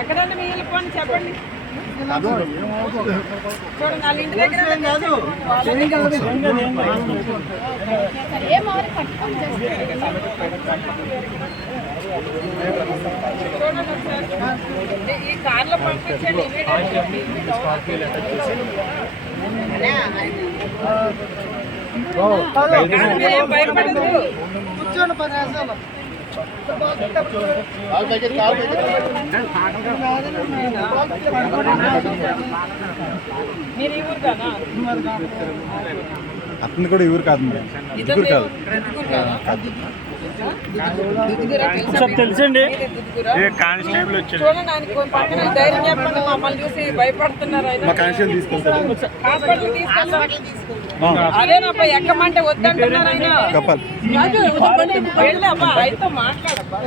ఎక్కడంటే మీ ఇల్లు పోనీ చెప్పండి. చూడండి వాళ్ళ ఇంటి దగ్గర ఈ కార్లో పంపించండి. భయపడదు. కూర్చోండి 10 నిమిషాలు. మీరు ఈ ఊరు కాదా? అతను కూడా ఊరు కాదు, తెలుసండి. చూడండి ఆయనకి పక్కన ధైర్యం చెప్పండి. మమ్మల్ని చూసి భయపడుతున్నారు. హాస్పిటల్ తీసుకెళ్తాం. అదేనబ్బా ఎక్కమంటే వద్దంటున్నారు ఆయన. వెళ్ళి అబ్బా ఆయనతో మాట్లాడబ్బా.